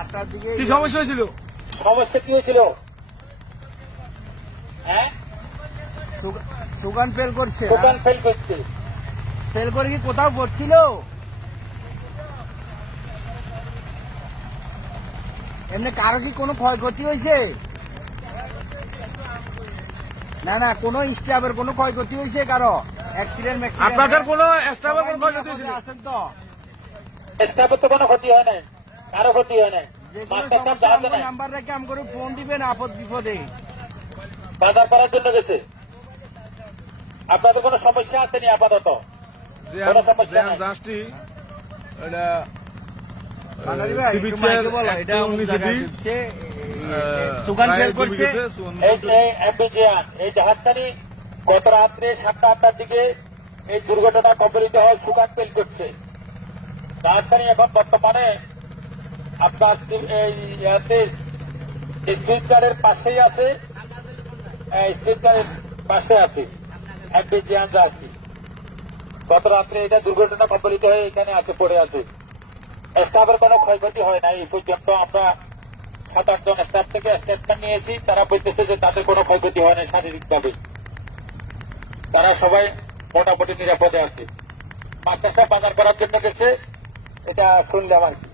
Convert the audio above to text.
8টার দিকে কি সমস্যা হয়েছিল? সমস্যা কি হয়েছিল? হ্যাঁ, সুগান ফেল করছে। দোকান ফেল করছে। ফেল করে কি কোথাও পড়ছিল? এমনি কারো কি কোনো ক্ষয়ক্ষতি হয়েছে? না না, কোনো স্টাফের কোনো ক্ষয়ক্ষতি হয়েছে কারো? অ্যাক্সিডেন্ট? আপনাদের কোনো স্টাফের কোনো ক্ষয়ক্ষতি হয়েছিল? আছেন তো? স্টাফের তো কোনো ক্ষতি হয় নাই, কারো ক্ষতি হয় নাই। যে কোনো মাস্টার সাহেব সমস্যা জাহাজে আমার নাই, নাম্বার রেখে আম করে ফোন দিবেন আপদ বিপদে। বাজার করার জন্য গেছে। আপনাদের কোনো সমস্যা আসেনি আপাতত? কোনো সমস্যা নাই। জাস্টি এটা বাঙালি ভাই, সি একটু বিচের মাইকে বলো, এটা অমুক 119 জায়গায় ডি, ঢুকছে, সুগান ফেল করছে। এই যে অ্যাম্বিজিয়ান, এই জাহাজখানি গত রাত্রে 7টা-8টার দিকে এই দুর্ঘটনা কবলিত হয়, সুগান ফেল করছে। জাহাজখানি এখন বর্তমানে আপনার এই স্পিড গার্ডের পাশেই আছে, স্পিড গার্ডের পাশে আছে অ্যাম্বিজিয়ান জাহাজটি। গত রাত্রে এটা দুর্ঘটনা কবলিত হয়ে এখানে আছে, পড়ে আছে। স্টাফের কোনো ক্ষয়ক্ষতি হয় না এই পর্যন্ত। আমরা 7-8 জন স্টাফ থেকে স্টেটমেন্ট নিয়েছি, তারা বলতেছে যে তাদের কোনো ক্ষয়ক্ষতি হয় না শারীরিকভাবে, তারা সবাই মোটামুটি নিরাপদে আছে। মাস্টার সাহেব বাজার করার জন্য গেছে, এটা শুনলাম আর কি।